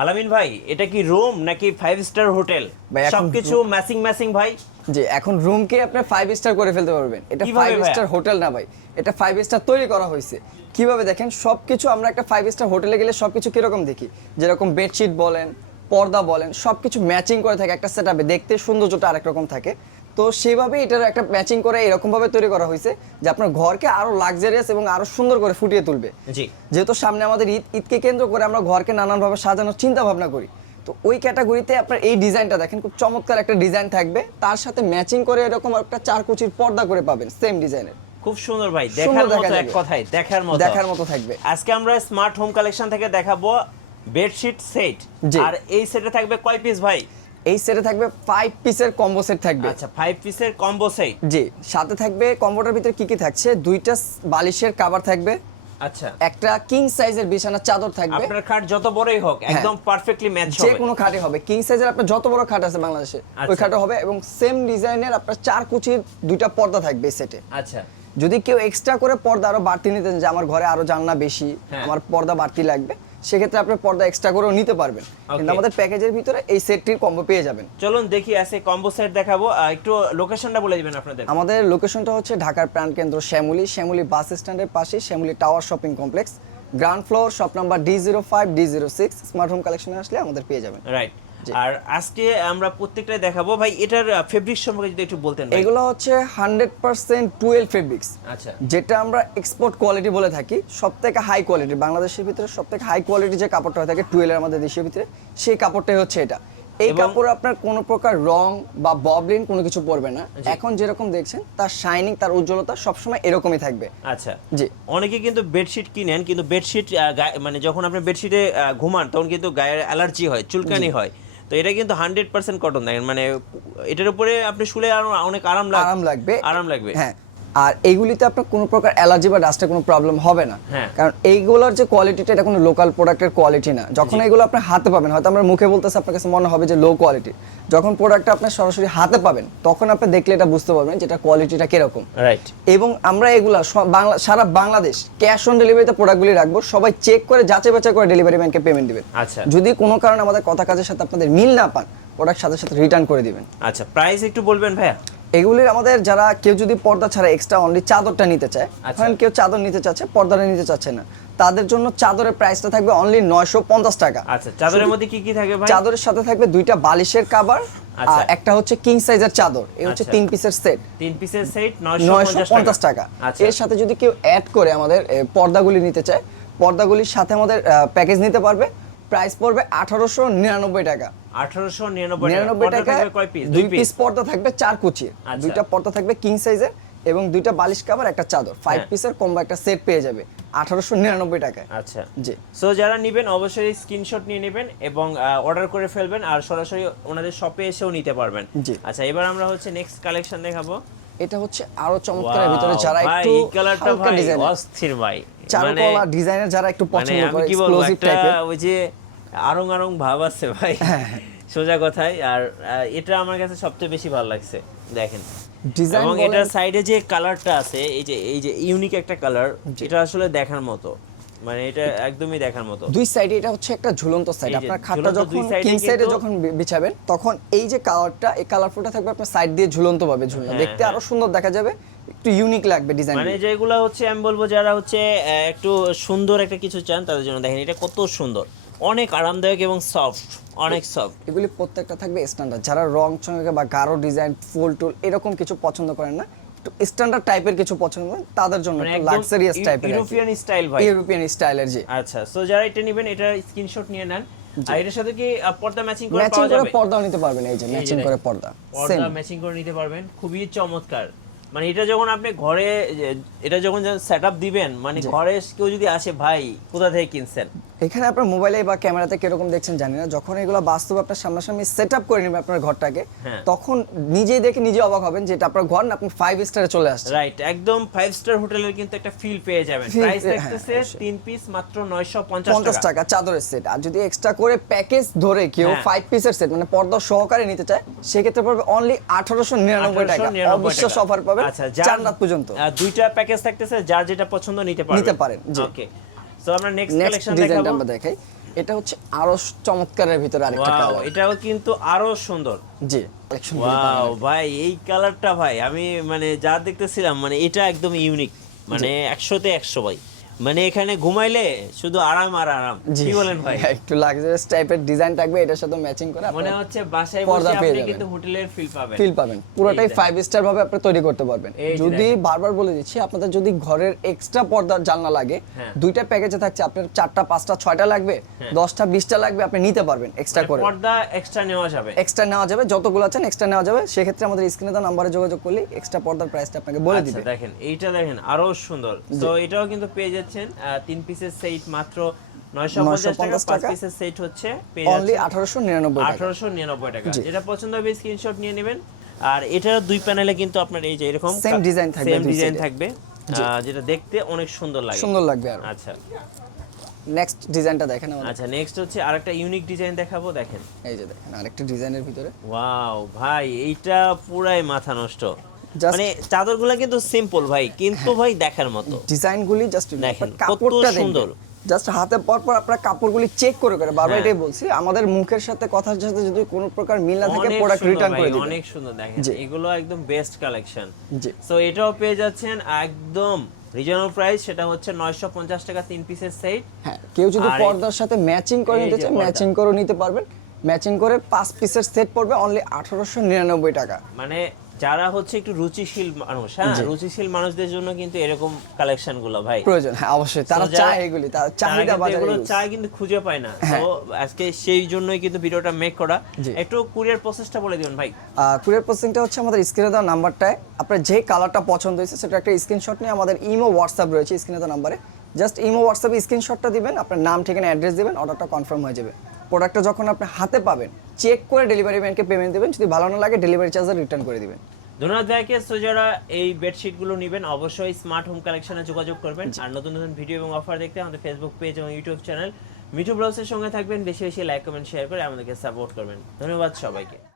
আলামিন ভাই এটা কি রুম নাকি ফাইভ স্টার হোটেল? সবকিছু ম্যাচিং ম্যাচিং ভাই। জি এখন রুমকে আপনি ফাইভ স্টার করে ফেলতে পারবেন। এটা ফাইভ স্টার হোটেল না ভাই এটা ফাইভ স্টার তৈরি করা হয়েছে। কীভাবে দেখেন সবকিছু আমরা একটা ফাইভ স্টার হোটেলে গেলে সবকিছু কীরকম দেখি? যেরকম বেডশিট বলেন পর্দা বলেন সবকিছু ম্যাচিং করে থাকে একটা সেটআপে দেখতে সৌন্দর্যটা আরেক রকম থাকে। তো সেইভাবে এটার একটা ম্যাচিং করে এরকম ভাবে তৈরি করা হয়েছে যে আপনার ঘরকে আরও লাক্সারিয়াস এবং আরও সুন্দর করে ফুটিয়ে তুলবে। জি। যেহেতু সামনে আমাদের ঈদ ঈদকে কেন্দ্র করে আমরা ঘরকে নানানভাবে সাজানোর চিন্তা ভাবনা করি। তো ওই ক্যাটাগরিতে আপনার এই ডিজাইনটা দেখেন খুব চমৎকার একটা ডিজাইন থাকবে। তার সাথে ম্যাচিং করে এরকম একটা চার কুচির পর্দা করে পাবেন সেম ডিজাইনের খুব সুন্দর ভাই দেখার মতো এক। কথায় দেখার মতো। দেখার মতো থাকবে। আজকে আমরা স্মার্ট হোম কালেকশন থেকে দেখাবো বেডশিট সেট। আর এই সেটে থাকবে কয় পিস ভাই? এই সেটে থাকবে ফাইভ পিসের কম্বো সেট থাকবে। আচ্ছা ফাইভ পিসের কম্বো সেট জি সাথে থাকবে কম্বোটার ভিতরে কি কি থাকছে? দুইটা বালিশের কাভার থাকবে। আচ্ছা। একটা কিং সাইজের বিছানার চাদর থাকবে। আপনার খাট যত বড়ই হোক একদম পারফেক্টলি ম্যাচ হবে। যে কোনো খাটে হবে। কিং সাইজের আপনার যত বড় খাট আছে বাংলাদেশে ওই আচ্ছা। খাটে হবে এবং সেম ডিজাইনের আপনার চার কুচির দুইটা পর্দা থাকবে সেটে আচ্ছা। যদি কেউ এক্সট্রা করে পর্দা আরও বাড়তি নিতে চান যে আমার ঘরে আরও জানলা বেশি হ্যাঁ। আমার পর্দা বাড়তি লাগবে সেক্ষেত্রে আপনি পর্দা এক্সট্রা করেও নিতে পারবেন। কিন্তু আমাদের প্যাকেজের ভিতরে এই সেটটির কম্বো পেয়ে যাবেন। চলুন দেখি আছে কম্বো সেট দেখাবো। একটু লোকেশনটা বলে দিবেন আপনাদের। আমাদের লোকেশনটা হচ্ছে ঢাকার প্রাণকেন্দ্র শ্যামলী। শ্যামলী বাস স্ট্যান্ডের পাশে Shyamoli tower shopping complex ground floor shop number D zero five D zero six smart home কালেকশনে আসলে আমাদের পেয়ে যাবেন। রাইট আর আজকে আমরা প্রত্যেকটাই দেখাবো। ভাই এটার ফেব্রিক সম্পর্কে যদি একটু বলতেন এগুলো হচ্ছে হান্ড্রেড পার্সেন্ট টুয়েলভ ফেব্রিক্স আচ্ছা। যেটা আমরা এক্সপোর্ট কোয়ালিটি বলে থাকি সব থেকে হাই কোয়ালিটি বাংলাদেশের ভিতরে সব থেকে হাই কোয়ালিটি যে কাপড়টা হয়ে থাকে টুয়েলের আমাদের দেশের ভিতরে সেই কাপড়টাই হচ্ছে এটা। এই কাপড়ে আপনার কোনো প্রকার রং বা ববলিন কোনো কিছু পড়বে না। এখন যেরকম দেখছেন তার শাইনিং তার উজ্জ্বলতা সবসময় এরকমই থাকবে। আচ্ছা। জি। অনেকে কিন্তু বেডশিট কিনেন কিন্তু বেডশিট মানে যখন আপনি বেডশিটে ঘুমান তখন কিন্তু গায়ের অ্যালার্জি হয় চুলকানি হয়। তো এটা কিন্তু হান্ড্রেড পার্সেন্ট কটন দেখেন মানে এটার উপরে আপনি শুলে আরও অনেক আরাম লাগবে আরাম লাগবে। আরাম লাগবে। হ্যাঁ আর এইগুলিতে আপনার কোনো প্রকার অ্যালার্জি বা ডাস্টের কোনো প্রবলেম হবে না। হ্যাঁ। কারণ এইগুলোর যে কোয়ালিটিটা এটা কোনো লোকাল প্রোডাক্টের কোয়ালিটি না। যখন এগুলো আপনি হাতে পাবেন হয়তো আমরা মুখে বলতেছি আপনার কাছে মনে হবে যে লো কোয়ালিটি যখন প্রোডাক্টটা আপনি সরাসরি হাতে পাবেন তখন আপনি দেখলে এটা বুঝতে পারবেন যেটা কোয়ালিটিটা কীরকম। রাইট এবং আমরা এগুলা বাংলা সারা বাংলাদেশ ক্যাশ অন ডেলিভারিতে প্রোডাক্টগুলি রাখব সবাই চেক করে যাচাই বাছাই করে ডেলিভারি ব্যাংকে পেমেন্ট দিবেন। আচ্ছা। যদি কোনো কারণে আমাদের কথা কাজের সাথে আপনাদের মিল না পান প্রোডাক্ট সাথে সাথে রিটার্ন করে দিবেন। আচ্ছা প্রাইস একটু বলবেন ভাইয়া? এগুলির আমাদের যারা কেউ যদি পর্দা ছাড়া এক্সট্রা অনলি চাদরটা নিতে চায় আচ্ছা। ধরেন কেউ চাদর নিতে চাচ্ছে পর্দাটা নিতে চাচ্ছে না তাদের জন্য চাদরের প্রাইসটা থাকবে অনলি নয়শো পঞ্চাশ টাকা। আচ্ছা চাদরের মধ্যে কি কি থাকে চাদরের সাথে থাকবে দুইটা বালিশের কাভার আচ্ছা। আর একটা হচ্ছে কিং সাইজের চাদর এই হচ্ছে আচ্ছা। তিন পিসের সেট তিন পিসের সেট নয়শো পঞ্চাশ টাকা। এর সাথে যদি কেউ অ্যাড করে আমাদের পর্দাগুলি নিতে চায় পর্দাগুলির সাথে আমাদের প্যাকেজ নিতে পারবে। প্রাইস পড়বে আঠারোশো নিরানব্বই টাকা। আঠারোশো নিরানব্বই টাকা। দুই পিস পর্দা থাকবে চার কুচির আচ্ছা। দুইটা পর্দা থাকবে কিং সাইজের এবং দুইটা বালিশ কাভার একটা চাদর। ফাইভ। পিসের কম্বো একটা সেট পেয়ে যাবে আঠারোশো নিরানব্বই টাকায়। আচ্ছা। জি। সো যারা নেবেন অবশ্যই স্ক্রিনশট নিয়ে নেবেন এবং অর্ডার করে ফেলবেন আর সরাসরি ওনাদের শপে এসেও নিতে পারবেন। জি। আচ্ছা এবার আমরা হচ্ছে নেক্সট কালেকশন দেখাবো। এটা হচ্ছে আরও চমৎকারের ভিতরে যারা একটু এই কালারটা ভাই অস্থির ভাই। চারুকলা ডিজাইনের যারা একটু মানে পছন্দ করে এক্সক্লুসিভ টাইপের ওই যে আরং আরং ভাব আছে ভাই। হ্যাঁ, সোজা কথায় আর এটা আমার কাছে সবচেয়ে বেশি ভালো লাগছে দেখেন। এবং এটার সাইডে যে কালারটা আছে এই যে এই যে ইউনিক একটা কালার এটা আসলে দেখার মতো। মানে এটা একদমই দেখার মতো। দুই সাইডে এটা হচ্ছে একটা ঝুলন্ত সাইড আপনার খাটটা যখন কিং সাইডে যখন বিছাবেন তখন এই যে কালারটা এই কালারফুলটা থাকবে আপনার সাইড দিয়ে ঝুলন্ত ভাবে ঝুলনো হ্যাঁ, দেখতে আরও সুন্দর দেখা যাবে। একটু ইউনিক লাগবে ডিজাইন মানে যেগুলো হচ্ছে আমি বলব যারা হচ্ছে একটু সুন্দর একটা কিছু চান তাদের জন্য দেখেন এটা কত সুন্দর। অনেক আরামদায়ক এবং সফট অনেক সফট এগুলি প্রত্যেকটা থাকবে স্ট্যান্ডার্ড যারা রং চঙে বা গাঢ় ডিজাইন ফুল টুল এরকম কিছু পছন্দ করেন না একটু স্ট্যান্ডার্ড টাইপের কিছু পছন্দ করেন তাদের জন্য একটু লাক্সারিয়াস টাইপের ইউরোপিয়ান স্টাইল ভাই ইউরোপিয়ান স্টাইলের জি আচ্ছা সো যারা এটা নেবেন এটার স্ক্রিনশট নিয়ে নেন। আর এটার সাথে কি পর্দা ম্যাচিং করে ম্যাচিং করে যাবে? পর্দাও নিতে পারবেন এই যে ম্যাচিং করে পর্দা। পর্দা ম্যাচিং করে নিতে পারবেন খুবই চমৎকার। মানে এটা যখন আপনি ঘরে এটা যখন সেট দিবেন মানে ঘরে কেউ যদি আসে ভাই কোথা থেকে কিনছেন? এখানে আপনার মোবাইলে বা ক্যামেরাতে কীরকম দেখছেন জানি না। যখন এগুলো বাস্তবে আপনার সামনাসামনি সেট আপ করে নেবেন আপনার ঘরটাকে হ্যাঁ। তখন নিজেই দেখে নিজে অবাক হবেন যে এটা আপনার ঘর না আপনি ফাইভ স্টারে চলে আসছে রাইট একদম ফাইভ স্টার হোটেলের কিন্তু একটা ফিল পেয়ে যাবেন। প্রাইস হ্যাঁ, অবশ্যই। তিন পিস মাত্র নয়শো পঞ্চাশ পঞ্চাশ টাকা। টাকা চাদরের সেট আর যদি এক্সট্রা করে প্যাকেজ ধরে কেউ। ফাইভ পিসের সেট মানে পর্দা সহকারে নিতে চায় সেক্ষেত্রে পড়বে অনলি আঠারোশো নিরানব্বই টাকা। 1899 অবিশ্বাস টাকা। অফার পাবেন আচ্ছা চার রাত পর্যন্ত। দুইটা প্যাকেজ থাকতেছে যার যেটা পছন্দ নিতে পারবেন নিতে পারেন, ওকে সো আমরা নেক্সট কালেকশন দেখাবো। আমরা দেখাই। এটা হচ্ছে আরও চমৎকারের ভিতরে আরেকটা কালার এটাও কিন্তু আরও সুন্দর। জি ওয়াও ভাই এই কালারটা ভাই আমি মানে যা দেখতেছিলাম মানে এটা একদম ইউনিক মানে একশোতে একশো ভাই। মানে এখানে ঘুমাইলে শুধু আরাম আর আরাম। কি বলেন ভাই? একটু লাক্সারিয়াস টাইপের ডিজাইন থাকবে এটার সাথে ম্যাচিং করে মনে হচ্ছে বাসায় বসে আপনি কিন্তু হোটেলের ফিল পাবেন। ফিল পাবেন। পুরোটাই ফাইভ স্টার ভাবে আপনি তৈরি করতে পারবেন। যদি বারবার বলে দিচ্ছি আপনাদের যদি ঘরের এক্সট্রা পর্দার জানলা লাগে হ্যাঁ। দুইটা প্যাকেজে থাকছে আপনার চারটা পাঁচটা ছয়টা লাগবে দশটা বিশটা লাগবে আপনি নিতে পারবেন এক্সট্রা মানে করে। পর্দা এক্সট্রা নেওয়া যাবে। এক্সট্রা নেওয়া যাবে যতগুলো আছেন এক্সট্রা নেওয়া যাবে। সেক্ষেত্রে আমাদের স্ক্রিনে দেওয়া নাম্বারে যোগাযোগ করলে এক্সট্রা পর্দার প্রাইসটা আপনাকে বলে আচ্ছা দিবে। দেখেন এইটা দেখেন আরও সুন্দর। তো এটাও কিন্তু পেয়ে যাচ্ছেন তিন পিসের সেট মাত্র নয়শো পঞ্চাশ টাকা 950 পাঁচ টাকা। পিসের সেট হচ্ছে অনলি যাচ্ছেন আঠারোশো নিরানব্বই টাকা। আঠারোশো নিরানব্বই টাকা। জি। যেটা পছন্দ হবে স্ক্রিনশট নিয়ে নেবেন। আর এটার দুই প্যানেলে কিন্তু আপনার এই যে এরকম design থাকবে সেম ডিজাইন থাকবে যেটা দেখতে অনেক সুন্দর লাগে। সুন্দর লাগবে আর। আচ্ছা। নেক্সট ডিজাইনটা দেখেন আচ্ছা নেক্সট হচ্ছে আরেকটা ইউনিক ডিজাইন দেখাবো দেখেন। এই যে দেখেন আরেকটা ডিজাইনের ভিতরে। ওয়াও ভাই এইটা পুরাই মাথা নষ্ট। মানে চাদরগুলো কিন্তু সিম্পল ভাই কিন্তু ভাই দেখার মতো। ডিজাইনগুলি জাস্ট দেখেন, কাপড়টা সুন্দর। জাস্ট হাতে পর পর আপনারা কাপড়গুলি চেক করে করে বারবার হ্যাঁ। এটাই বলছি আমাদের মুখের সাথে কথার সাথে যদি কোনো প্রকার মিল না থাকে প্রোডাক্ট রিটার্ন করে দিবেন। অনেক সুন্দর দেখেন এগুলো একদম বেস্ট কালেকশন জি। সো এটাও পেয়ে যাচ্ছেন একদম রিজনেবল প্রাইস সেটা হচ্ছে 950 টাকা তিন পিসের সেট হ্যাঁ কেউ যদি পর্দার সাথে ম্যাচিং করে নিতে চায় ম্যাচিং করে নিতে পারবেন। ম্যাচিং করে পাঁচ পিসের সেট পড়বে অনলি আঠারোশো নিরানব্বই টাকা। মানে যারা হচ্ছে একটু রুচিশীল মানুষ হ্যাঁ? রুচিশীল মানুষদের জন্য কিন্তু এরকম কালেকশনগুলো ভাই। প্রয়োজন হ্যাঁ অবশ্যই। তারা চায় এগুলি তারা চাহিদা বাজারে এগুলো চায় কিন্তু খুঁজে পায় না। হ্যাঁ। তো আজকে সেই জন্যই কিন্তু ভিডিওটা মেক করা। একটু কুরিয়ার প্রসেসটা বলে দিবেন ভাই। কুরিয়ার প্রসেসিংটা হচ্ছে আমাদের স্ক্রিনে দেওয়া নাম্বারটায় আপনার যে কালারটা পছন্দ হয়েছে সেটা একটা স্ক্রিনশট নিয়ে আমাদের ইমো হোয়াটসঅ্যাপ রয়েছে স্ক্রিনে দেওয়া নাম্বারে জাস্ট ইমো হোয়াটসঅ্যাপে স্ক্রিনশটটা দিবেন আপনার নাম ঠিকানা অ্যাড্রেস দিবেন অর্ডারটা কনফার্ম হয়ে যাবে। প্রোডাক্টটা যখন আপনি হাতে পাবেন চেক করে ডেলিভারি ম্যানকে পেমেন্ট দেবেন। যদি ভালো না লাগে ডেলিভারি চার্জ রিটার্ন করে দিবেন। ধন্যবাদ ভাইকে। সো যারা এই বেডশিটগুলো নেবেন অবশ্যই স্মার্ট হোম কালেকশনে যোগাযোগ করবেন। আর নতুন নতুন ভিডিও এবং অফার দেখতে আমাদের ফেসবুক পেজ এবং ইউটিউব চ্যানেল মিঠু ব্লগসের সঙ্গে থাকবেন। বেশি বেশি লাইক কমেন্ট শেয়ার করে আমাদেরকে সাপোর্ট করবেন। ধন্যবাদ সবাইকে।